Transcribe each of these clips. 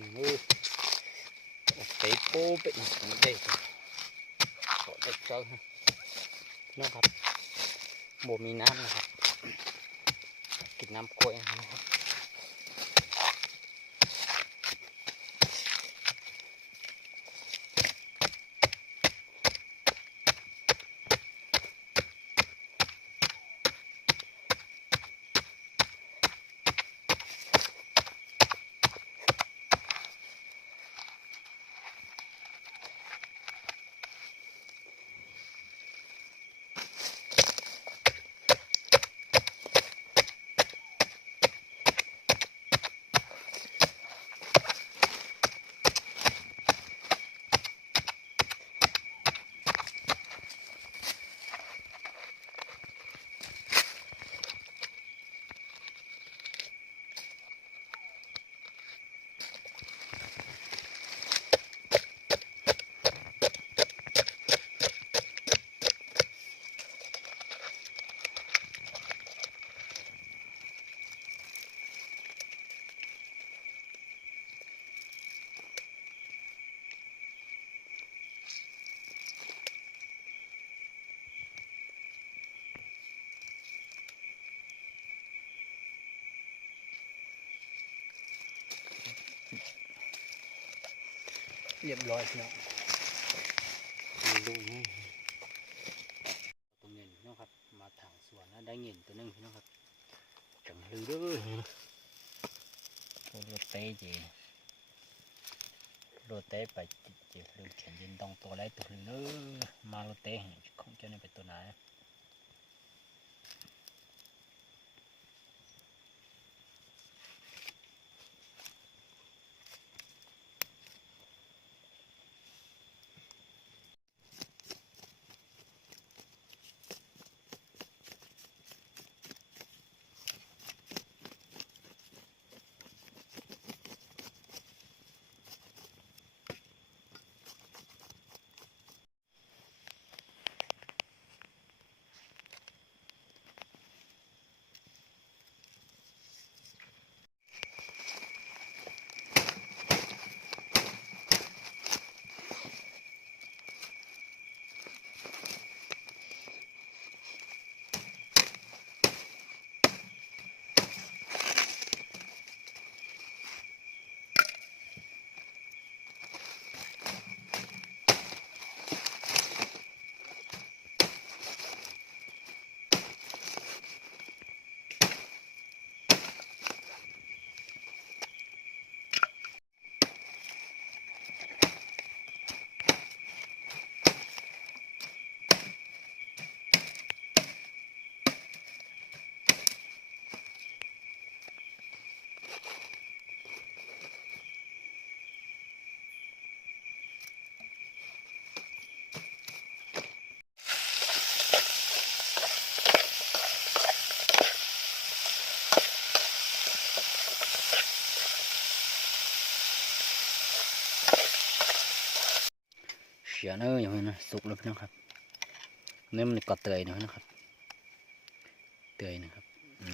มือเตะโป้เป็นของเด็กก็เด็กเจ้านะครับโบมีน้ำนะครับกินน้ำกล้วยนะครับเรียบร้อยแล้วดูนี่ตัวเงินนะครับมาถางสวนแล้วได้เงินตัวนึงนะครับจังลือเด้อโรเต้จีโรเต้ไปจีลืมเขียนยินตองตัวไรตัวลือเด้อมาโรเต้ของเจ้านี่เป็นตัวไหนเสียเนออย่างนี้นะสุกแล้วนะครับเนื้อมันก็เตยนะครับเตยนะครับ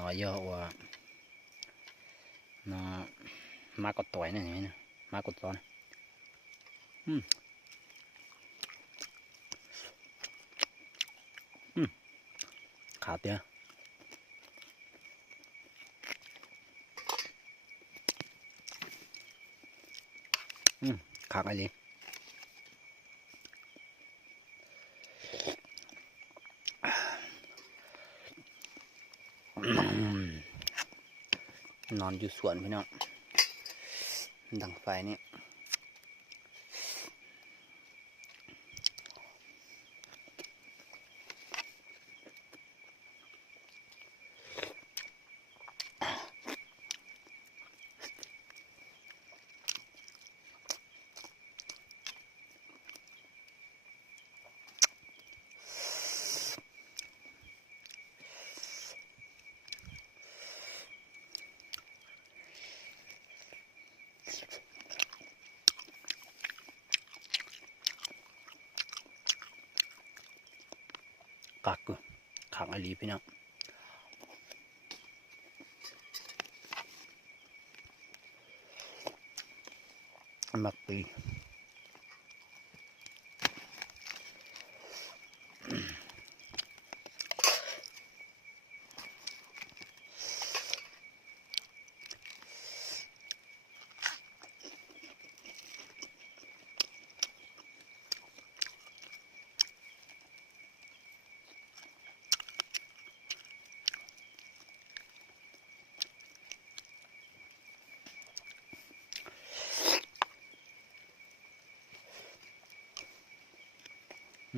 น้อยเยอะว่าnó má có tuổi này nè má có to này khá tía khá cái gìนอนอยู่สวนพี่น้องดังไฟนี่กักขังอลีพี่น้อง หมักปี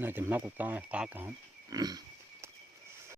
น่าจะมากกว่าตอนกากครับ